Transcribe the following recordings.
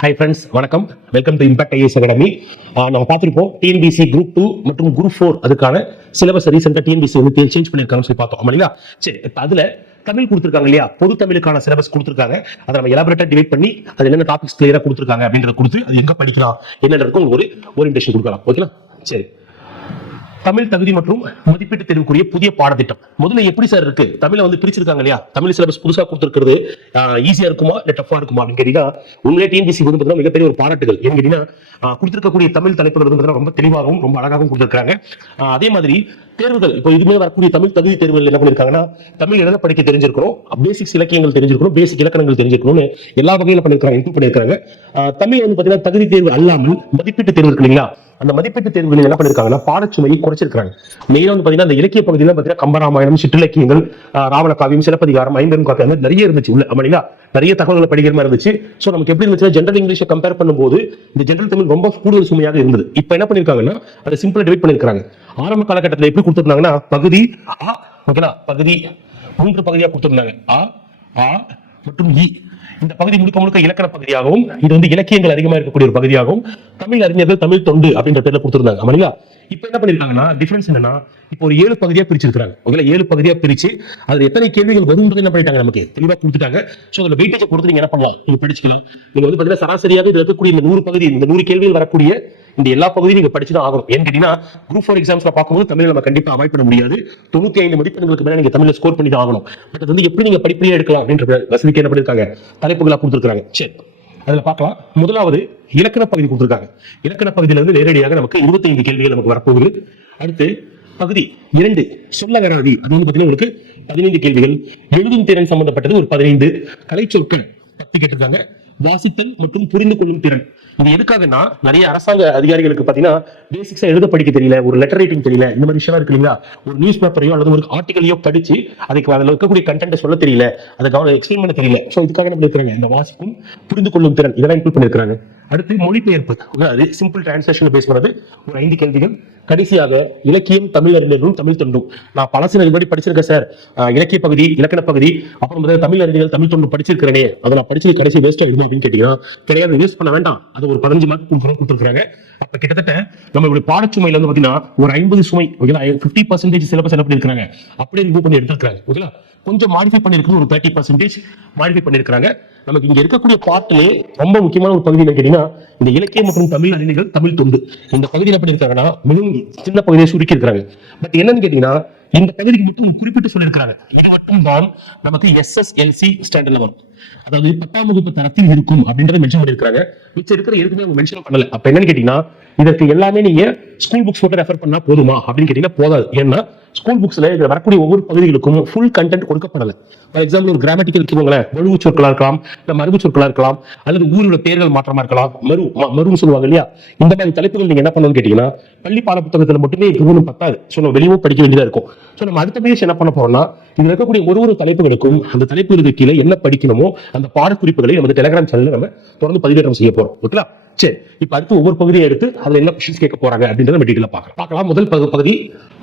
Hi friends, வணக்கம். Welcome to impact IAS academy. நம்ம பார்த்துருப்போம் டிஎன்பிசி குரூப் 2 மற்றும் குரூப் 4 அதுக்கான சிலபஸ் ரீசெண்டாக டிஎன்பிசி வந்து சேஞ்ச் பண்ணியிருக்காங்கன்னு சொல்லி பார்த்தோம் இல்லையா? சரி, இப்போ அதில் தமிழ் கொடுத்துருக்காங்க இல்லையா? பொது தமிழுக்கான சிலபஸ் கொடுத்துருக்காங்க. அதை நம்ம எலாபரேட்டாக டிவைட் பண்ணி அது என்னென்ன டாபிக்ஸ் கிளியராக கொடுத்துருக்காங்க அப்படின்றத கொடுத்து அது எங்கே படிக்கலாம் என்னன்றதுக்கும் ஒரு ஓரியன்டேஷன் கொடுக்கலாம். ஓகேங்களா? சரி, தமிழ் தகுதி மற்றும் மதிப்பீட்டு தேர்வுக்குரிய புதிய பாடத்திட்டம் முதல்ல எப்படி சார் இருக்கு? தமிழை வந்து பிரிச்சிருக்காங்க இல்லையா? தமிழ் சிலபஸ் புதுசா கொடுத்துருக்கிறது ஈஸியா இருக்குமா இல்ல டஃபா இருக்குமா அப்படின்னு கேட்டீங்கன்னா உண்மையிலே டிஎன்பிசி வந்து பார்த்தீங்கன்னா மிகப்பெரிய ஒரு பாராட்டுகள். ஏன்னு கேட்டீங்கன்னா கொடுத்திருக்கக்கூடிய தமிழ் தலைப்புகள் வந்து ரொம்ப தெளிவாகவும் ரொம்ப அழகாகவும் கொடுத்திருக்காங்க. அதே மாதிரி தேர்வுகள் இப்போ இதுமே வரக்கூடிய தமிழ் தகுதி தேர்வுகள் என்ன பண்ணிருக்காங்கன்னா தமிழ் எழுத படிக்க தெரிஞ்சிருக்கணும், பேசிக்ஸ் இலக்கியங்கள் தெரிஞ்சிருக்கணும், பேசிக் இலக்கணங்கள் தெரிஞ்சிருக்கணும்னு எல்லா வகையிலும் பண்ணிருக்காங்க, இன்க்ளூட் பண்ணிருக்காங்க. தமிழ் வந்து பாத்தீங்கன்னா தகுதி தேர்வு அல்லாமல் மதிப்பீட்டு தேர்வு இருக்கு இல்லைங்களா? அந்த மதிப்பீட்டு தேர்வுகளில் என்ன பண்ணிருக்காங்கன்னா பாடச்சுமையை குறைச்சிருக்காங்க. மெயினா வந்து பாத்தீங்கன்னா அந்த இலக்கிய பகுதியில பாத்தீங்கன்னா கம்பராமாயணம், சிற்றிலக்கியங்கள், ராவண காவியம், சிலப்பதிகாரம், ஐம்பெரும் காப்பியம் நிறைய இருந்துச்சு உள்ள. அப்படின்னா நிறைய தகவல்களை படிக்கிற மாதிரி இருந்துச்சு. சோ நமக்கு எப்படி இருந்துச்சுன்னா ஜெனரல் இங்கிலீஷை கம்பேர் பண்ணும்போது இந்த ஜெனரல் தமிழ் ரொம்ப கூடுதல் சுமையாக இருந்தது. இப்போ என்ன பண்ணிருக்காங்கன்னா அதை சிம்பிளா டிவைட் பண்ணிருக்காங்க. ஆரம்ப காலகட்டத்தில் எப்படி கொடுத்திருந்தாங்கன்னா பகுதி ஆ, ஓகேங்களா, பகுதி 3 பகுதியாக கொடுத்திருந்தாங்க. ஆ, ஆ மற்றும் இ. இந்த பகுதி முழுக்க முழுக்க இலக்கண பகுதியாகவும் இது வந்து இலக்கியங்கள் அதிகமா இருக்கக்கூடிய ஒரு பகுதியாகவும் தமிழ் அறிஞர்கள் தமிழ் தொண்டு அப்படின்ற பேர்ல கொடுத்திருந்தாங்க. அப்படிங்களா? இப்ப என்ன பண்ணிருக்காங்கன்னா டிஃபரன்ஸ் என்னன்னா இப்போ ஒரு 7 பகுதியா பிரிச்சிருக்காங்க. ஓகேங்களா? 7 பகுதியா பிரிச்சு அதுல எத்தனை கேள்விகள் வரும்ன்றது என்ன பண்ணிட்டாங்க நமக்கு தெளிவா கொடுத்துட்டாங்க. சோ அதுல வெயிட்டேஜ் கொடுத்து நீங்க என்ன பண்ணலாம், நீங்க படிச்சுக்கலாம். நீங்க வந்து பாத்தீங்கன்னா சராசரியாக இதுல இருக்கக்கூடிய இந்த 100 பகுதி, இந்த 100 கேள்விகள் வரக்கூடிய இந்த எல்லா பகுதியும் நீங்க படிச்சுதான் ஆகணும். ஏன்னு கேட்டீங்கன்னா குரூப் 4 எக்ஸாம்ஸ்ல பார்க்கும்போது தமிழ் நம்ம கண்டிப்பா அவாய்ட் பண்ண முடியாது. 95 மதிப்பெண்களுக்கு மேல நீங்க தமிழ்ல ஸ்கோர் பண்ணி தான் ஆகணும். பட் அது வந்து எப்படி நீங்க படிப்படியா எடுக்கலாம் அப்படின்ற வசதிக்கு என்ன பண்ணிருக்காங்க, தலைப்புகளா கொடுத்துருக்காங்க. சரி, அதுல பார்க்கலாம். முதலாவது இலக்கண பகுதி கொடுத்திருக்காங்க. இலக்கண பகுதியில இருந்து நேரடியாக நமக்கு 25 கேள்விகள் நமக்கு வரப்போகுது. அடுத்து பகுதி 2 சொல்லகராதி, அது வந்து பாத்தீங்கன்னா உங்களுக்கு 15 கேள்விகள். எழுதும் திறன் சம்பந்தப்பட்டது ஒரு 15. கலை சொற்கள் 10 கேட்டிருக்காங்க. வாசித்தல் மற்றும் புரிந்து கொள்ளும் திறன், இது எதுக்காகனா நிறைய அரசாங்க அதிகாரிகளுக்கு பாத்தீங்கன்னா பேசிக்ஸா எழுத படிக்க தெரியல, ஒரு லெட்டர் ரைட்டிங் தெரியல, இந்த மாதிரி விஷயம் இருக்கு இல்லைங்களா? ஒரு நியூஸ் பேப்பரையோ அல்லது ஒரு ஆர்டிகலையோ படிச்சு அதுக்கு அதில் இருக்கக்கூடிய கண்டென்ட் சொல்ல தெரியல, அதை எக்ஸ்பிளைன் பண்ண தெரியல. ஸோ இதுக்காக நம்ம இருக்கிறாங்க இந்த வாசிப்பும் புரிந்து கொள்ளும் திறன் இதெல்லாம் இன்க்ளூட் பண்ணிருக்காங்க. அடுத்து மொழிபெயர்ப்பு, அது சிம்பிள் டிரான்ஸ்லேஷன் பேஸ் பண்ணது ஒரு 5 கேள்விகள். கடைசியாக இலக்கியம், தமிழ் அறிஞர்களும் தமிழ் தொண்டும். நான் பல சில முன்னாடி படிச்சிருக்கேன் சார், இலக்கிய பகுதி, இலக்கண பகுதி, அப்புறம் தமிழ் அறிஞர்கள் தமிழ் தொண்டு படிச்சிருக்கிறேனே, அதை நான் படிச்சு கடைசி வேஸ்டா எழுதும் அப்படின்னு கேட்டீங்கன்னா கிடையாது, யூஸ் பண்ண வேண்டாம். அது ஒரு 15 மார்க் கொடுத்துருக்காங்க. அப்ப கிட்டத்தட்ட நம்மளுடைய பாடச்சுமையில வந்து பாத்தீங்கன்னா ஒரு 50 சுமை, ஓகேங்களா, 50% சிலபஸ் என்ன பண்ணிருக்காங்க அப்படியே ரிமூவ் பண்ணி எடுத்துருக்காங்க. ஓகேங்களா? கொஞ்சம் மாடிஃபை பண்ணிருக்கு, ஒரு 30% மாடிஃபை பண்ணிருக்காங்க. நமக்கு இங்க இருக்கக்கூடிய பாட்டிலே ரொம்ப முக்கியமான ஒரு பகுதி என்ன கேட்டீங்கன்னா இந்த இலக்கியம் மற்றும் தமிழ் அறிஞர்கள் தமிழ் தொண்டு. இந்த பகுதியில் என்ன பண்ணிருக்காங்கன்னா மிகவும் சின்ன பகுதியை சுருக்கி இருக்காங்க. பட் என்னன்னு கேட்டீங்கன்னா இந்த பகுதிக்கு மட்டும் குறிப்பிட்டு சொல்லியிருக்காங்க. இது மட்டும் தான் நமக்கு SSLC ஸ்டாண்டர்ட்ல வரும், அதாவது 10ஆம் வகுப்பு தரத்தில் இருக்கும் அப்படின்றத மென்ஷன் பண்ணிருக்காங்க. மிச்சம் இருக்கிற எதுவுமே அவங்க மென்ஷன் பண்ணல. அப்ப என்னன்னு கேட்டீங்கன்னா இதற்கு எல்லாமே நீங்க ஸ்கூல் புக்ஸ் மட்டும் ரெஃபர் பண்ணா போதுமா அப்படின்னு கேட்டீங்கன்னா போதாது. ஏன்னா ஸ்கூல் புக்ஸ்ல இதுல வரக்கூடிய ஒவ்வொரு பகுதிகளுக்கும் ஃபுல் கண்டென்ட் கொடுக்கப்படல. ஃபார் எக்ஸாம்பிள் ஒரு கிராமட்டிக்கல் இருக்குங்களேன், வலுவு சொற்களா இருக்கலாம், இல்ல மரபு சொற்களா இருக்கலாம், அல்லது ஊரோட பேர்கள் மாற்றமா இருக்கலாம், மருன்னு சொல்லுவாங்க இல்லையா? இந்த மாதிரி தலைப்புகள் நீங்க என்ன பண்ணணும்னு கேட்டீங்கன்னா பள்ளி பாட புத்தகத்துல மட்டுமே இதுவும் பத்தாது. ஸோ நம்ம வெளியும் படிக்க வேண்டியதா இருக்கும். ஸோ நம்ம அடுத்த பேஜ் என்ன பண்ண போறோம்னா இதுல இருக்கக்கூடிய ஒரு தலைப்புகளுக்கும் அந்த தலைப்புகளுக்கு கீழே என்ன படிக்கணுமோ அந்த பாடக்குறிப்புகளை நம்ம டெலிகிராம் சேனல்ல நம்ம தொடர்ந்து பதிவேற்றம் செய்ய போறோம். ஓகேங்களா? சரி, இப்ப அடுத்து ஒவ்வொரு பகுதியை எடுத்து அதுல என்ன கொஸ்டின்ஸ் கேட்க போறாங்க அப்படின்றத டீடைலா பார்க்கலாம். முதல் பகுதி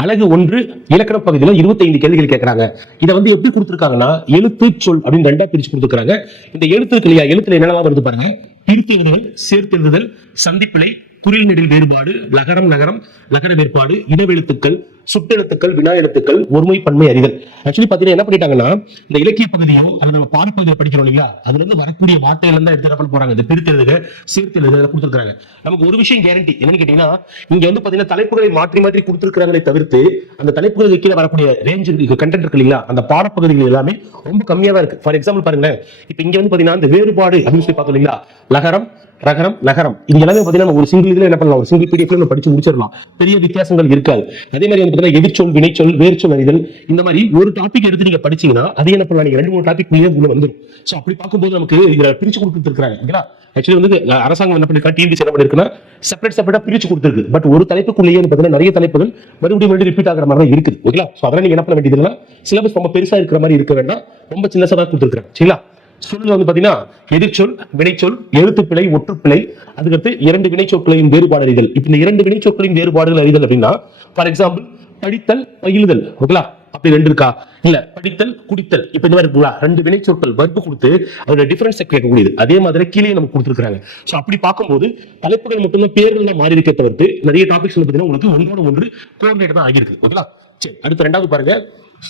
அழகு 1 இலக்கண பகுதியில 25 கேள்விகள் கேட்கறாங்க. இதை வந்து எப்படி கொடுத்திருக்காங்கன்னா எழுத்து சொல் அப்படின்னு 2ஆ பிரிச்சு கொடுத்திருக்காங்க. இந்த எழுத்து இருக்கு இல்லையா, எழுத்துல என்னெல்லாம் வருது பாருங்க. பிரித்து எழுதுதல், சேர்த்து எழுதுதல், சந்திப்பிழை, குறில் நெடில் வேறுபாடு, லகரம் நகரம் லகர வேறுபாடு, இனவெழுத்துக்கள், சுட்டெழுத்துக்கள், வினா எழுத்துக்கள், ஒருமை பன்மை அறிதல். ஆக்சுவலி பாத்தீங்கன்னா என்ன பண்ணிட்டாங்கன்னா இந்த இலக்கிய பகுதியோ அல்லது நம்ம பாடப்பகுதியை படிக்கிறோம் இல்லையா, அதுல இருந்து வரக்கூடிய வார்த்தைகள் தான் எடுத்து போறாங்க. இந்த பிரித்து எழுதுக, சேர்த்து எழுதுக கொடுத்துருக்காங்க. நமக்கு ஒரு விஷயம் கேரண்டி என்னன்னு கேட்டீங்கன்னா இங்க வந்து பாத்தீங்கன்னா தலைப்புகளை மாற்றி மாற்றி கொடுத்துருக்காங்களே தவிர்த்து அந்த தலைப்புகளுக்கு கீழே வரக்கூடிய ரேஞ்ச் கண்டென்ட் இருக்கு இல்லையா, அந்த பாடப்பகுதிகள் எல்லாமே ரொம்ப கம்மியா தான் இருக்கு. ஃபார் எக்ஸாம்பிள் பாருங்களேன், இப்ப இங்க வந்து பாத்தீங்கன்னா இந்த வேறுபாடு அப்படின்னு சொல்லி பார்த்தோம் இல்லையா, லகரம் ரகரம் நகரம், இது எல்லாமே பாத்தீங்கன்னா ஒரு சிங்கிள் இதுல என்ன பண்ணலாம், ஒரு சிங்கிள் பிடிஎஃப்ல படிச்சு முடிச்சிடலாம். பெரிய வித்தியாசங்கள் இருக்காது. அதே மாதிரி வந்து எதிர்ச்சொல், வினைச்சொல், வேர்ச்சொல் அறிதல், இந்த மாதிரி ஒரு டாபிக் எடுத்து நீங்க படிச்சீங்கன்னா அது என்ன பண்ணலாம், நீங்க 2-3 டாபிக் உள்ள வந்துடும். சோ அப்படி பார்க்கும்போது நமக்கு இதுல பிரிச்சு கொடுத்துருக்காங்க. ஆக்சுவலி வந்து அரசாங்கம் என்ன பண்ணிருக்கா, டிஎன்பிசி என்ன பண்ணிருக்குன்னா செப்பரேட்டா பிரிச்சு கொடுத்துருக்கு. பட் ஒரு தலைப்புக்குள்ளேயே பாத்தீங்கன்னா நிறைய தலைப்புகள் மறுபடியும் ரிப்பீட் ஆகிற மாதிரி தான் இருக்குது. ஓகேங்களா? சோ அதெல்லாம் நீங்க என்ன பண்ண வேண்டியதுன்னா சிலபஸ் ரொம்ப பெருசா இருக்கிற மாதிரி இருக்க வேண்டாம், ரொம்ப சின்னசா தான் கொடுத்துருக்காங்க. சரிங்களா? சொல்ல வந்து பாத்தீங்கன்னா எதிர்ச்சொல், வினைச்சொல், எழுத்துப்பிழை, ஒற்றுப்பிழை, அதுக்கடுத்து 2 வினைச்சொற்களையும் வேறுபாடு அறிதல். இப்ப இந்த 2 வினைச்சொற்களையும் வேறுபாடுகள் அறிதல் அப்படின்னா ஃபார் எக்ஸாம்பிள் படித்தல், பயிலுதல். ஓகேங்களா? அப்படி ரெண்டு இருக்கா? இல்ல படித்தல் குடித்தல் இப்ப இந்த மாதிரி இருக்குங்களா? ரெண்டு வினை சொற்கள் வர்ப்பு கொடுத்து அதோட டிஃபரன்ஸ் கேட்கக்கூடியது. அதே மாதிரி கீழே நமக்கு கொடுத்துருக்காங்க. சோ அப்படி பார்க்கும்போது தலைப்புகள் மட்டும்தான் பேர்கள் தான் மாறி இருக்க தவிர்த்து நிறைய டாபிக்ஸ் பார்த்தீங்கன்னா உங்களுக்கு ஒன்றோட ஒன்று கோஆர்டினேட் தான் ஆகிருக்கு. ஓகேங்களா? சரி, அடுத்து ரெண்டாவது பாருங்க,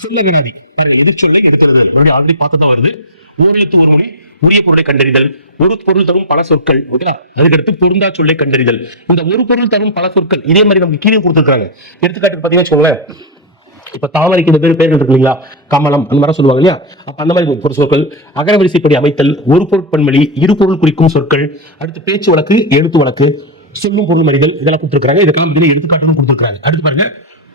சொல்ல வினாதி. பாருங்க, எதிர்ச்சொல்லை எடுக்கிறது மறுபடியும் ஆல்ரெடி பார்த்து தான் வருது. ஓரெழுத்து ஒரு மொழி, உரிய பொருளை கண்டறிதல், ஒரு பொருள் தரும் பல சொற்கள். ஓகேங்களா? அதுக்கடுத்து பொருந்தா சொல்லை கண்டறிதல். இந்த ஒரு பொருள் தரும் பல சொற்கள் இதே மாதிரி நமக்கு கீழே கொடுத்துருக்காங்க. எடுத்துக்காட்டு பாத்தீங்கன்னா வச்சுக்கோங்களேன், இப்ப தாமரைக்கு இந்த பேர்கள் இருக்கு இல்லைங்களா, கமலம் அந்த மாதிரி சொல்லுவாங்க இல்லையா? அப்ப அந்த மாதிரி ஒரு சொற்கள், அகரவரிசைப்படி அமைத்தல், ஒரு பொருட்பன்மொழி, இரு பொருள் குறிக்கும் சொற்கள், அடுத்து பேச்சு வழக்கு, எழுத்து வழக்கு, சொல்லும் பொருள் மறிதல் இதெல்லாம் கொடுத்துருக்காங்க. இதுக்கெல்லாம் எடுத்துக்காட்டு கொடுத்துருக்காங்க. அடுத்து பாருங்க,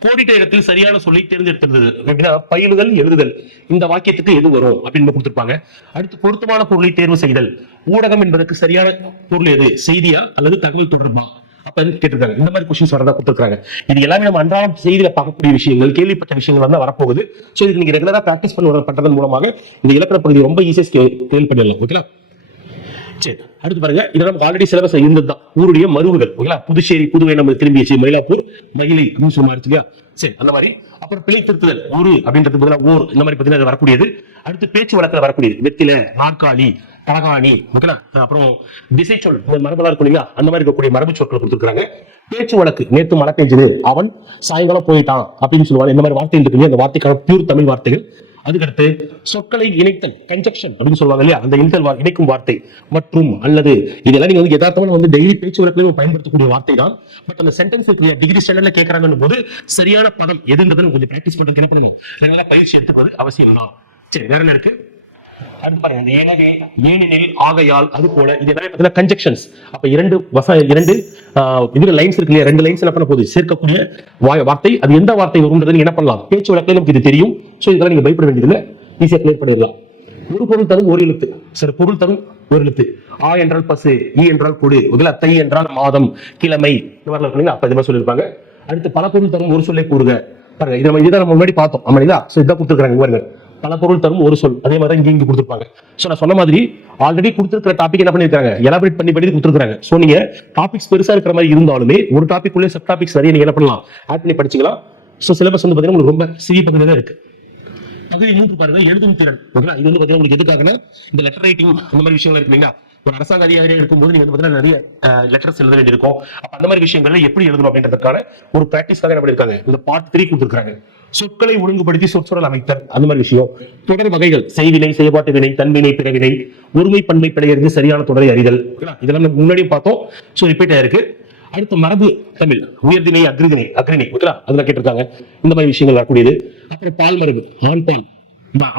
கோடிட்ட இடத்தில் சரியான சொல்லை தேர்ந்தெடுத்தது அப்படின்னா பயிலுதல் எழுதுதல் இந்த வாக்கியத்துக்கு எது வரும் அப்படின்னு கொடுத்திருப்பாங்க. அடுத்து பொருத்தமான பொருளை தேர்வு செய்தல், ஊடகம் என்பதற்கு சரியான பொருள் எது, செய்தியா அல்லது தகவல் தொடர்பா அப்ப கேட்டிருக்காங்க. இந்த மாதிரி கொஸ்டின்ஸ் வரதா கொடுத்திருக்காங்க. இது எல்லாமே நம்ம அன்றாடம் செய்தியில பார்க்கக்கூடிய விஷயங்கள், கேள்விப்பட்ட விஷயங்கள் தான் வரப்போகுது. சோ இதுக்கு நீங்க ரெகுலரா பிராக்டிஸ் பண்றதன் மூலமாக இந்த இலக்கண பகுதி ரொம்ப ஈஸியா கேள்வி பண்ணிடலாம். ஓகேங்களா? சரி, அடுத்து பாருங்க, இது நமக்கு ஆல்ரெடி சிலபஸ் இருந்ததுதான். ஊருடைய மருவுகள். ஓகேங்களா? புதுச்சேரி புதுவை நம்ம திரும்பிச்சு, மயிலாப்பூர் மயிலை அப்படின்னு சொல்லி மாறிச்சு இல்லையா? சரி, அந்த மாதிரி அப்புறம் பிழை திருத்துதல், ஊரு அப்படின்றது பதிலாக ஊர் இந்த மாதிரி பார்த்தீங்கன்னா வரக்கூடியது. அடுத்து பேச்சு வழக்கில் வரக்கூடியது, வெத்தில, நாற்காலி, தலகாணி. ஓகேங்களா? அப்புறம் திசை சொல் மரபெல்லாம் இருக்கும் இல்லையா? அந்த மாதிரி இருக்கக்கூடிய மரபு சொற்கள் கொடுத்துருக்காங்க. பேச்சு வழக்கு, நேற்று மழை பெஞ்சது, அவன் சாயங்காலம் போயிட்டான் அப்படின்னு சொல்லுவாங்க. இந்த மாதிரி வார்த்தைகள் இருக்கு இல்லையா? அந்த வார்த்தைக்கான பியூர் தமிழ் வார்த்தைகள். அதுக்கடுத்து சொற்களை இணைத்தல், கன்ஜக்ஷன் அப்படின்னு சொல்லுவாங்க இல்லையா? அந்த இணைக்கும் வார்த்தை மற்றும் அல்லது இதெல்லாம் நீங்க வந்து யதார்த்தமா வந்து டெய்லி பேச்சு வழக்கில் பயன்படுத்தக்கூடிய வார்த்தை தான். பட் அந்த சென்டென்ஸ் டிகிரி ஸ்டாண்டர்ட்ல கேட்கறாங்கன்னு போது சரியான பதம் எதுன்றது கொஞ்சம் பிராக்டிஸ் பண்றது என்ன பண்ணணும், அதனால பயிற்சி எடுத்துக்கிறது அவசியம் தான். சரி, வேற என்ன இருக்கு? அடுத்து பாருங்க, இந்த எனவே, ஏனெனில், ஆகையால், அது போல இது எல்லாமே பார்த்தீங்கன்னா கன்ஜக்ஷன்ஸ். அப்ப இரண்டு இதுல லைன்ஸ் இருக்கு இல்லையா? ரெண்டு லைன்ஸ் என்ன பண்ண போகுது, சேர்க்கக்கூடிய வார்த்தை. அது எந்த வார்த்தை வரும்ன்றது நீங்க என்ன பண்ணலாம், பேச்சு வழக்கில் நமக்கு இது தெரியும். சோ இதெல்லாம் நீங்க பயப்பட வேண்டியதில்லை, ஈஸியா கிளியர் பண்ணிடலாம். ஒரு பொருள் தரும் ஒரு எழுத்து, சரி பொருள் தரும் ஒரு எழுத்து. ஆ என்றால் பசு, ஈ என்றால் கொடு, ஓகேங்களா? தை என்றால் மாதம், கிழமை, இந்த மாதிரி இருக்குங்களா? அப்ப இது மாதிரி சொல்லியிருப்பாங்க. அடுத்து பல பொருள் தரும் ஒரு சொல்லை கூறுக. பாருங்க, இதுதான் நம்ம முன்னாடி பார்த்தோம். ஆமாங்களா? சோ இதான் கொடுத்துருக்காங்க பாருங்க, பல பொருள் தரும் ஒரு சொல். அதே மாதிரி இங்க கொடுத்திருப்பாங்க. சோ நான் சொன்ன மாதிரி ஆல்ரெடி கொடுத்திருக்கிற டாபிக் என்ன பண்ணிருக்காங்க, எலாபரேட் பண்ணி கொடுத்திருக்காங்க. சோ நீங்க டாபிக்ஸ் பெருசா இருக்கிற மாதிரி இருந்தாலுமே ஒரு டாபிக் உள்ளே சப் டாபிக்ஸ் நிறைய நீங்க என்ன பண்ணலாம், ஆட் பண்ணி படிச்சுக்கலாம். சோ சிலபஸ் வந்து பாத்தீங்கன்னா உங்களுக்கு ரொம்ப சிறிய பகுதியில தான் இருக்கு. பகுதி 3 பாருங்க, எழுதும் திறன். ஓகேங்களா? இது வந்து பாத்தீங்கன்னா உங்களுக்கு எதுக்காகனா இந்த லெட்டர் ரைட்டிங் அந்த மாதிரி விஷயங்கள் இருக்கு இல்லைங்களா? ஒரு அரசாங்க அதிகாரியா இருக்கும்போது நீங்க வந்து நிறைய லெட்டர்ஸ் எழுத வேண்டியிருக்கும். அப்ப அந்த மாதிரி விஷயங்கள்ல எப்படி எழுதணும் அப்படின்றதுக்கான ஒரு பிராக்டிஸ்க்காக என்ன பண்ணிருக்காங்க, இந்த பார்ட் 3 கொடுத்திருக்காங்க. சொற்களை ஒழுங்குபடுத்தி சொற்சொடர் அமைத்தல் அந்த மாதிரி விஷயம். தொடர் வகைகள், செய்வினை, செயல்பாட்டு வினை, தன்வினை, பிறவினை, ஒருமை பன்மை பிழையறிந்து சரியான தொடரை அறிதல். இதெல்லாம் நம்ம முன்னாடியும் பார்த்தோம். சோ ரிப்பீட் ஆயிருக்கு. அடுத்து மரபு தமிழ், உயர்திணை, அக்ரிதிணை, ஓகேங்களா? அதுல கேட்டிருக்காங்க. இந்த மாதிரி விஷயங்கள் வரக்கூடியது. அப்புறம் பால் மரபு, ஆண் பால்,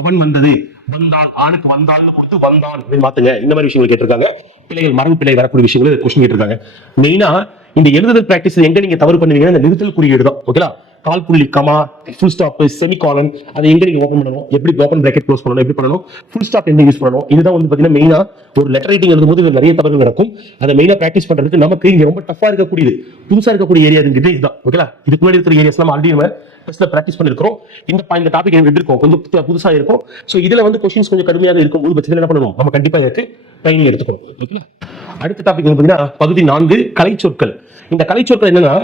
அவன் வந்தது, வந்தான், ஆணுக்கு வந்தான்னு கொடுத்து வந்தான் அப்படின்னு மாத்துங்க. இந்த மாதிரி விஷயங்கள் கேட்டிருக்காங்க. பிள்ளைகள், மரபு பிள்ளை வரக்கூடிய விஷயங்கள் கொஸ்டின் கேட்டிருக்காங்க. மெயினா இந்த எழுதுதல் பிராக்டிஸ் எங்க நீங்க தவறு பண்ணுவீங்கன்னா இந்த நிறுத்தல் குறியீடு தான். ஓகேங்களா? கால் புள்ளி, கமா, ஃபுல் ஸ்டாப், செமிகாலன், அதை எங்க நீங்க ஓபன் பண்ணணும், எப்படி ஓபன் பிராக்கெட் க்ளோஸ் பண்ணணும், எப்படி பண்ணணும், ஃபுல் ஸ்டாப் எங்க யூஸ் பண்ணணும், இதுதான் வந்து பாத்தீங்கன்னா மெயினா ஒரு லெட்டர் ரைட்டிங் எழுதும்போது நிறைய தவறுகள் நடக்கும். அதை மெயினா பிராக்டிஸ் பண்றதுக்கு நமக்கு இங்க ரொம்ப டஃபா இருக்கக்கூடியது, புதுசா இருக்கக்கூடிய ஏரியா இதுதான். ஓகேங்களா? இதுக்கு முன்னாடி இருக்கிற ஏரியாஸ் நம்ம ஆல்ரெடி நம்ம டெஸ்ட்ல பிராக்டிஸ் பண்ணிருக்கோம். இந்த டாபிக் எடுத்திருக்கோம், கொஞ்சம் புதுசா இருக்கும். சோ இதுல வந்து கொஸ்டின்ஸ் கொஞ்சம் கடுமையாக இருக்கும்போது பட்சத்தில் என்ன பண்ணணும், நம்ம கண்டிப்பா இருக்கு ட்ரைனிங் எடுத்துக்கணும். ஓகேங்களா? அடுத்த டாபிக் வந்து பாத்தீங்கன்னா பகுதி 4 கலைச்சொற்கள். இந்த கலைச்சொற்கள் என்னன்னா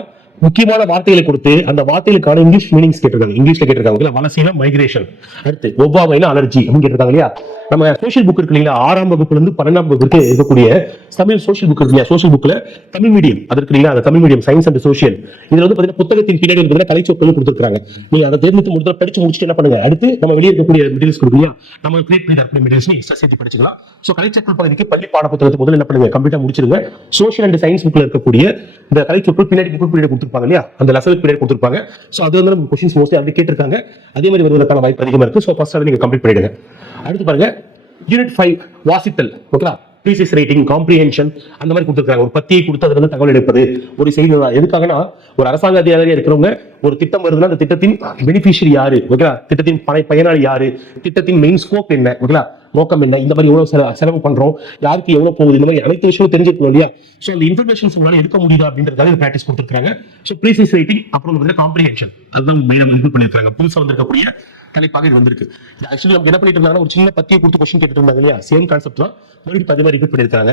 முக்கியமான வார்த்தைகளை கொடுத்து அந்த வார்த்தைகளுக்கான இங்கிலீஷ் மீனிங்ஸ் கேட்டிருக்காங்க. இங்கிலீஷ்ல கேட்டிருக்காங்க. வலசையில மைக்ரேஷன், அடுத்து ஒவ்வாமையில அலர்ஜி அப்படின்னு கேட்டிருக்காங்க இல்லையா? நம்ம சோசியல் புக் இருக்கு இல்லைங்களா, 6ஆம் வகுப்புல இருந்து 12ஆம் வகுப்புக்கு இருக்கக்கூடிய தமிழ் சோசியல் புக் இருக்கு இல்லையா? சோசியல் புக்ல தமிழ் மீடியம் அது இருக்கு இல்லையா? அந்த Tamil medium science and social இதுல வந்து பாத்தீங்கன்னா புத்தகத்தின் பின்னாடி வந்து கலைச்சொற்கள் கொடுத்துருக்காங்க. நீங்க அதை தேர்ந்தெடுத்து முடிச்சு படிச்சு முடிச்சுட்டு என்ன பண்ணுங்க, அடுத்து நம்ம வெளியே இருக்கக்கூடிய மெட்டீரியல்ஸ் கொடுக்கு இல்லையா, நம்ம கிரியேட் பண்ணி தரக்கூடிய மெட்டீரியல்ஸ் எக்ஸ்ட்ரா சேர்த்து படிச்சுக்கலாம். சோ கலைச்சொற்கள் பகுதிக்கு பள்ளி பாட புத்தகத்துக்கு முதல்ல என்ன பண்ணுங்க, கம்ப்ளீட்டா முடிச்சிருங்க. சோசியல் அண்ட் சயின்ஸ் புக்ல இருக்கக்கூடிய இந்த கலைச்சொற்கள் பின்னாடி புக் பின்னாடி கொடுத்துருப்பாங்க இல்லையா, அந்த லெசனுக்கு பின்னாடி கொடுத்துருப்பாங்க. சோ அது வந்து நம்ம கொஸ்டின்ஸ் மோஸ்ட்லி அப்படி கேட்டிருக்காங்க. அதே மாதிரி வருவதற்கான வாய்ப்பு அதிகமா இருக்கு. சோ ஃபர்ஸ்ட் அதை நீங்க கம்ப்ளீட் பண்ணிடுங்க. அடுத்து பாருங்க, யூனிட் 5 வாசித்தல். ஓகேங்களா? ப்ரீசியஸ் ரைட்டிங், காம்ப்ரிஹென்ஷன் அந்த மாதிரி கொடுத்துருக்காங்க. ஒரு பத்தியை கொடுத்து அதுல இருந்து தகவல் எடுப்பது ஒரு செய்தி. எதுக்காகனா ஒரு அரசாங்க அதிகாரியா இருக்கிறவங்க ஒரு திட்டம் வருதுன்னா அந்த திட்டத்தின் பெனிஃபிஷியரி யாரு, ஓகேங்களா? திட்டத்தின் பயனாளி யாரு, திட்டத்தின் மெயின் ஸ்கோப் என்ன, ஓகேங்களா? நோக்கம் என்ன, இந்த மாதிரி எவ்வளவு செலவு பண்றோம், யாருக்கு எவ்வளவு போகுது, இந்த மாதிரி அனைத்து விஷயமும் தெரிஞ்சுக்கணும் இல்லையா? சோ அந்த இன்ஃபர்மேஷன்ஸ் உங்களால எடுக்க முடியுதா அப்படின்றதுக்காக இந்த பிராக்டிஸ் கொடுத்துருக்காங்க. சோ ப்ரீசியஸ் ரைட்டிங் அப்புறம் காம்ப்ரிஹென்ஷன் அதுதான் மெயினா இன்க்ளூட் பண்ணிருக்காங்க. புதுசா வந்திருக்கக்கூடிய தலைப்பாக இது வந்திருக்கு. ஆக்சுவலி நம்ம என்ன பண்ணிட்டு இருந்தாங்கன்னா ஒரு சின்ன பத்தியை கொடுத்து கொஸ்டின் கேட்டு இருந்தாங்க இல்லையா? சேம் கான்செப்ட் தான் மறுபடியும் 10 மாதிரி ரிப்பீட் பண்ணிருக்காங்க.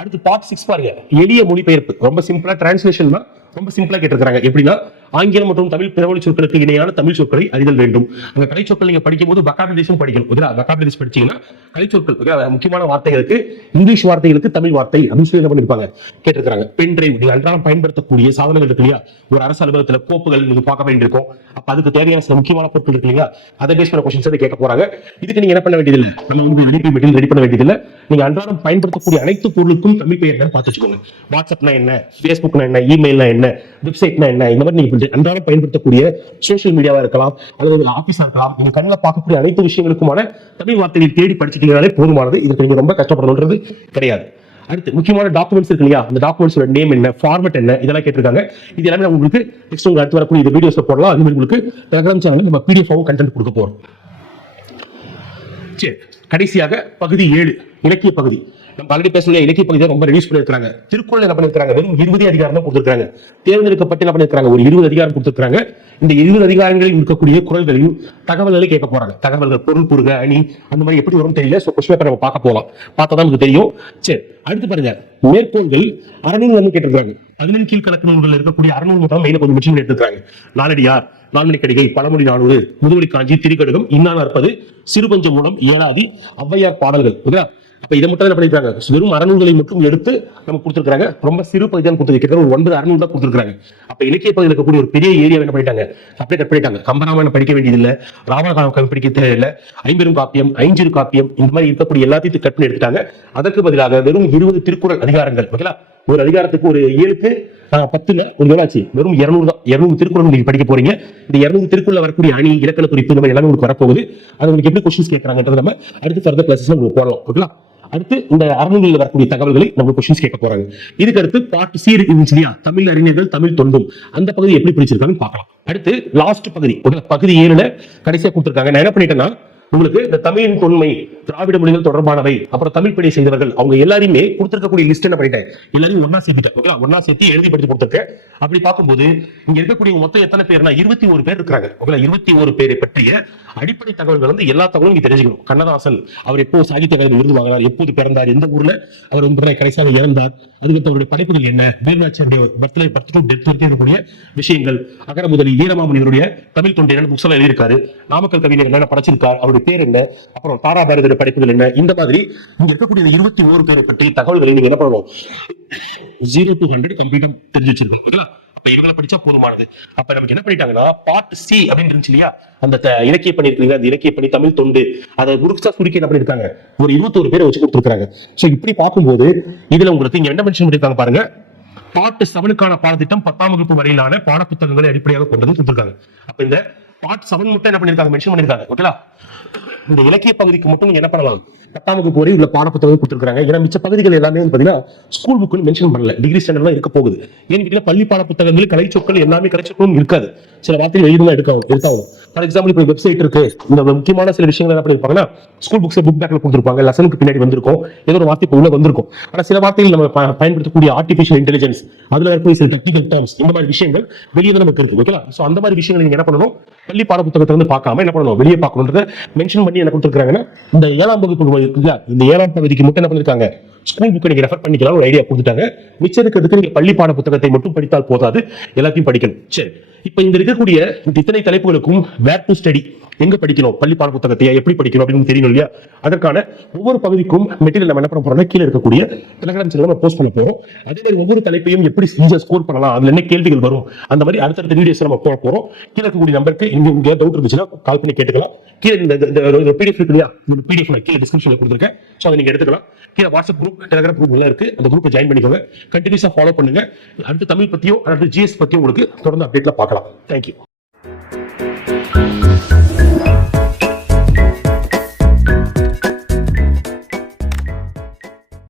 அடுத்து பார்ட் 6 பாருங்க, எளிய மொழிபெயர்ப்பு. ரொம்ப சிம்பிளா டிரான்ஸ்லேஷன் தான், ரொம்ப சிம்பிளா கேட்டிருக்காங்க. எப்படின்னா ஆங்கிலம் மற்றும் தமிழ் பிறமொழி சொற்களுக்கு இணையான தமிழ் சொற்களை அறிதல் வேண்டும். அந்த கலை சொற்கள் நீங்க படிக்கும் போது வொக்காபுலரிஸும் படிக்கணும். வொக்காபுலரிஸ் படிச்சீங்கன்னா கலை சொற்கள் முக்கியமான வார்த்தைகளுக்கு இங்கிலீஷ் வார்த்தைகளுக்கு தமிழ் வார்த்தை அப்படின்னு சொல்லி என்ன பண்ணிருப்பாங்க கேட்டிருக்காங்க. பென் டிரைவ் நீங்க அன்றாடம் பயன்படுத்தக்கூடிய சாதனங்கள் இருக்கு இல்லையா, ஒரு அரசு அலுவலகத்துல கோப்புகள் நீங்க பார்க்க வேண்டியிருக்கும். அப்ப அதுக்கு தேவையான சில முக்கியமான பொருட்கள் இருக்கு இல்லையா, அதை பேஸ் பண்ண கொஸ்டின்ஸ் கேட்க போறாங்க. இதுக்கு நீங்க என்ன பண்ண வேண்டியதில்லை, நம்ம வந்து மெட்டீரியல் ரெடி பண்ண வேண்டியதில்லை. நீங்க அன்றாடம் பயன்படுத்தக்கூடிய அனைத்து பொருளுக்கும் தமிழ் பெயர் என்னன்னு பார்த்து வச்சுக்கோங்க. வாட்ஸ்அப்னா என்ன, ஃபேஸ்புக்னா என்ன, இமெயில்னா என்ன, வெப்சைட்னா என்ன, இந்த மாதிரி நீங்க அன்றாடம் பயன்படுத்தக்கூடிய சோசியல் மீடியாவா இருக்கலாம் அல்லது ஆபீஸா இருக்கலாம், நீங்க கண்ணில் பார்க்கக்கூடிய அனைத்து விஷயங்களுக்குமான தமிழ் வார்த்தைகள் தேடி படிச்சுட்டீங்கனாலே போதுமானது. இதுக்கு நீங்க ரொம்ப கஷ்டப்படணுன்றது கிடையாது. அடுத்து முக்கியமான டாக்குமெண்ட்ஸ் இருக்கு இல்லையா, அந்த டாக்குமெண்ட்ஸோட நேம் என்ன, ஃபார்மட் என்ன, இதெல்லாம் கேட்டிருக்காங்க. இது எல்லாமே உங்களுக்கு நெக்ஸ்ட் உங்களுக்கு அடுத்து வரக்கூடிய இந்த வீடியோஸ்ல போடலாம். அது மாதிரி உங்களுக்கு டெலிகிராம் சேனல்ல நம்ம பிடிஎஃப் கண்டென்ட் கொடுக்க போறோம். சரி, கடைசியாக பகுதி 7 இலக்கிய பகுதி. நம்ம ஆல்ரெடி பேசல இலக்கிய பகுதியை ரொம்ப ரிலீஸ் பண்ணிருக்காங்க. திருக்குறள் என்ன பண்ணிருக்காங்க, வெறும் 20 அதிகாரம் தான் கொடுத்திருக்காங்க. தேர்ந்தெடுக்கப்பட்டு என்ன பண்ணிருக்காங்க, ஒரு 20 அதிகாரம் கொடுத்திருக்காங்க. இந்த 20 அதிகாரங்களில் இருக்கக்கூடிய குறள்களையும் தகவல்களை கேட்க போறாங்க. தகவல்கள் பொருள் கூறுக அணி அந்த மாதிரி எப்படி வரும் தெரியல. சோ கொஸ்டின் பேப்பர் நம்ம பார்க்க போலாம், பார்த்தா தான் நமக்கு தெரியும். சரி, அடுத்து பாருங்க, மேற்கோள்கள் அறநூல் வந்து கேட்டிருக்காங்க. 17 கீழ்கணக்கு நூல்கள் இருக்கக்கூடிய அறநூல் தான் மெயினா கொஞ்சம் மென்ஷன் எடுத்துருக்காங்க. நாலடியார், நான்மணிக்கடிகை, பழமொழி 400, முதுமொழி காஞ்சி, திரிகடுகம், இன்னார் 40, சிறுபஞ்ச மூலம், ஏழாதி, ஔவையார் பாடல்கள். ஓகேங்களா, அப்ப இதை மட்டும் என்ன பண்ணிருக்காங்க, வெறும் அறநூல்களை மட்டும் எடுத்து நம்ம கொடுத்திருக்காங்க. ரொம்ப சிறு பகுதி தான் கொடுத்துருக்காங்க, ஒரு 9 அறநூல் தான் கொடுத்திருக்காங்க. அப்ப இலக்கிய பகுதியில் இருக்கக்கூடிய ஒரு பெரிய ஏரியா என்ன பண்ணிட்டாங்க, அப்படியே கட் பண்ணிட்டாங்க. கம்பராமாயணம் படிக்க வேண்டியதில்லை, ராமாயணம் படிக்க தேவையில்லை, ஐம்பெரும் காப்பியம், ஐஞ்சிறு காப்பியம், இந்த மாதிரி இருக்கக்கூடிய எல்லாத்தையும் கட் பண்ணி எடுத்துட்டாங்க. அதற்கு பதிலாக வெறும் 20 திருக்குறள் அதிகாரங்கள். ஓகேங்களா, ஒரு அதிகாரத்துக்கு ஒரு 7க்கு 10ல ஒரு எவ்வளாச்சு, வெறும் 200 தான். 200 திருக்குறள் நீங்க படிக்க போறீங்க. இந்த 200 திருக்குறள் வரக்கூடிய அணி, இலக்கண குறிப்பு, இந்த மாதிரி எல்லாமே உங்களுக்கு வரப்போகுது. அது உங்களுக்கு எப்படி கொஸ்டின்ஸ் கேட்கறாங்கன்றது நம்ம அடுத்து ஃபர்தர் கிளாஸஸ்ல உங்களுக்கு போடலாம். ஓகேங்களா, அடுத்து இந்த அறநூலில் வரக்கூடிய தகவல்களை நம்ம கொஸ்டின்ஸ் கேட்க போறாங்க. இதுக்கு அடுத்து பார்ட் சி இருந்துச்சு இல்லையா, தமிழ் அறிஞர்கள் தமிழ் தொண்டும், அந்த பகுதி எப்படி பிடிச்சிருக்காங்கன்னு பார்க்கலாம். அடுத்து லாஸ்ட் பகுதி, பகுதி 7ல கடைசியா கொடுத்திருக்காங்க. நான் என்ன பண்ணிட்டேன்னா உங்களுக்கு இந்த தமிழின் தொன்மை, திராவிட மொழிகள் தொடர்பானவை, அப்புறம் தமிழ் பணி செய்தவர்கள், அவங்க எல்லாருமே கொடுத்திருக்கக்கூடிய லிஸ்ட் என்ன பண்ணிட்டேன், எல்லாரும் ஒன்னா சேர்த்துட்டேன். ஓகேங்களா, ஒன்னா சேர்த்து எழுதி படித்து கொடுத்திருக்கேன். அப்படி பார்க்கும்போது இங்க இருக்கக்கூடிய மொத்தம் எத்தனை பேர்னா 21 பேர் இருக்காங்க. ஓகேங்களா, 21 பேரை பற்றிய அடிப்படை தகவல்கள் வந்து எல்லா தகவலும் நீங்க தெரிஞ்சுக்கணும். கண்ணதாசன் அவர் எப்போ சாகித்ய அகாடமி விருது வாங்கினார், எப்போது பிறந்தார், எந்த ஊர்ல அவர் வந்து கடைசியாக இறந்தார், அதுக்கு அவருடைய படைப்புகள் என்ன, வேலுநாச்சியாருடைய பர்த்டே டு டெத் வரைக்கும் இருக்கக்கூடிய விஷயங்கள், அகர முதலி வீரமாமுனிவருடைய தமிழ் தொண்டு என்ன புக்ஸ் எல்லாம் எழுதியிருக்காரு, நாமக்கல் கவிஞர் என்னென்ன படைச்சிருக்கார், அவருடைய பேர் என்ன, அப்புறம் தாராபாரதியோட படைப்புகள் என்ன, இந்த மாதிரி இங்க இருக்கக்கூடிய 21 பேரை பற்றி தகவல்களை நீங்க என்ன பண்ணணும், 0 to 100 கம்ப்ளீட்டா தெரிஞ்சு வச்சிருக்கணும். ஓகேங்களா, அப்ப இவங்களை படிச்சா போதுமானது. அப்ப நமக்கு என்ன பண்ணிட்டாங்கன்னா பார்ட் சி அப்படின்னு இருந்துச்சு இல்லையா, அந்த இலக்கிய பணி இருக்கு, அந்த இலக்கிய பணி தமிழ் தொண்டு, அதை குருக்ஸா சுருக்கி என்ன பண்ணிருக்காங்க, ஒரு 21 பேரை வச்சு கொடுத்துருக்காங்க. சோ இப்படி பார்க்கும்போது இதுல உங்களுக்கு இங்க என்ன மென்ஷன் பண்ணிருக்காங்க பாருங்க, பார்ட் 7க்கான பாடத்திட்டம் 10ஆம் வகுப்பு வரையிலான பாட புத்தகங்களை அடிப்படையாக கொண்டது கொடுத்திருக்காங்க. அப்ப இந்த பார்ட் 7 மட்டும் என்ன பண்ணிருக்காங்க, மென்ஷன் பண்ணிருக்காங்க. ஓகேங்களா, இந்த இலக்கிய பகுதிக்கு மட்டும் நீங்க என்ன பண்ணலாம், 10ஆம் வகுப்பு வரை உள்ள பாட புத்தகம் கொடுத்திருக்காங்க. ஏன்னா மிச்ச பகுதிகள் எல்லாமே வந்து பாத்தீங்கன்னா ஸ்கூல் புக்னு மென்ஷன் பண்ணல, டிகிரி ஸ்டாண்டர்ட்லாம் இருக்க போகுது. ஏன்னு கேட்டீங்கன்னா பள்ளி பாட புத்தகங்கள் கலை சொற்கள் எல்லாமே கலை சொற்களும் இருக்காது, சில வார்த்தைகள் எழுதிதான் எடுக்காகும். ஃபார் எக்ஸாம்பிள் இப்போ வெப்சைட் இருக்கு, இந்த முக்கியமான சில விஷயங்கள் என்ன பண்ணிருப்பாங்கன்னா ஸ்கூல் புக்ஸ் புக் பேக்ல கொடுத்திருப்பாங்க, லெசனுக்கு பின்னாடி வந்திருக்கும், ஏதோ ஒரு வார்த்தை உள்ள வந்திருக்கும். ஆனா சில வார்த்தைகள் நம்ம பயன்படுத்தக்கூடிய ஆர்டிபிஷியல் இன்டெலிஜென்ஸ், அதுல இருக்கக்கூடிய சில டெக்னிக்கல் டேர்ம்ஸ், இந்த மாதிரி விஷயங்கள் வெளியே தான் நமக்கு இருக்கு. ஓகேங்களா, சோ அந்த மாதிரி விஷயங்கள் நீங்க என்ன பண்ணணும், பள்ளி பாட புத்தகத்தை வந்து பார்க்காம என்ன பண்ணணும், வெளியே பார்க்கணுன்றத மென்ஷன் பண்ணி என்ன கொடுத்திருக்காங்கன்னா இந்த 7ஆம் வகுப்பு இருக்குல்ல, இந்த 7ஆம் பகுதிக்கு மட்டும் என்ன பண்ணிருக்காங்க, ஸ்கூல் புக்கை நீங்க ரெஃபர் பண்ணிக்கலாம் ஒரு ஐடியா கொடுத்துட்டாங்க. மிச்சம் இருக்கிறதுக்கு நீங்க பள்ளி பாட புத்தகத்தை மட்டும் படித்தால் போதாது, எல்லாத்தையும் படிக்கணும். சரி, இப்ப இந்த இருக்கக்கூடிய இத்தனை தலைப்புகளுக்கும் வேர் டு ஸ்டடி, எங்க படிக்கணும், பள்ளி பாட புத்தகத்தை எப்படி படிக்கணும் அப்படின்னு தெரியணும் இல்லையா, அதற்கான ஒவ்வொரு பகுதிக்கும் மெட்டீரியல் நம்ம என்ன பண்ண போறோம்னா கீழே இருக்கக்கூடிய டெலிகிராம் சேனல்ல நம்ம போஸ்ட் பண்ண போறோம். அதே மாதிரி ஒவ்வொரு தலைப்பையும் எப்படி ஈஸியா ஸ்கோர் பண்ணலாம், அதுல என்ன கேள்விகள் வரும், அந்த மாதிரி அடுத்தடுத்த வீடியோஸ் நம்ம போட போறோம். கீழே இருக்கக்கூடிய நம்பருக்கு இங்க டவுட் இருந்துச்சுன்னா கால் பண்ணி கேட்டுக்கலாம். கீழே இந்த பிடிஎஃப் இருக்கு இல்லையா, இந்த பிடிஎஃப் கீழே டிஸ்கிரிப்ஷன்ல கொடுத்துருக்கேன், சோ அதை நீங்க எடுத்துக்கலாம். கீழே வாட்ஸ்அப் குரூப், டெலிகிராம் குரூப் எல்லாம் இருக்கு, அந்த குரூப்பை ஜாயின் பண்ணிக்கோங்க. கண்டினியூஸா ஃபாலோ பண்ணுங்க. அடுத்து தமிழ் பத்தியோ அடுத்து ஜிஎஸ் பத்தியோ உங்களுக்கு தொடர்ந்து அப்டேட்ல பார்க்கலாம். தேங்க்யூ.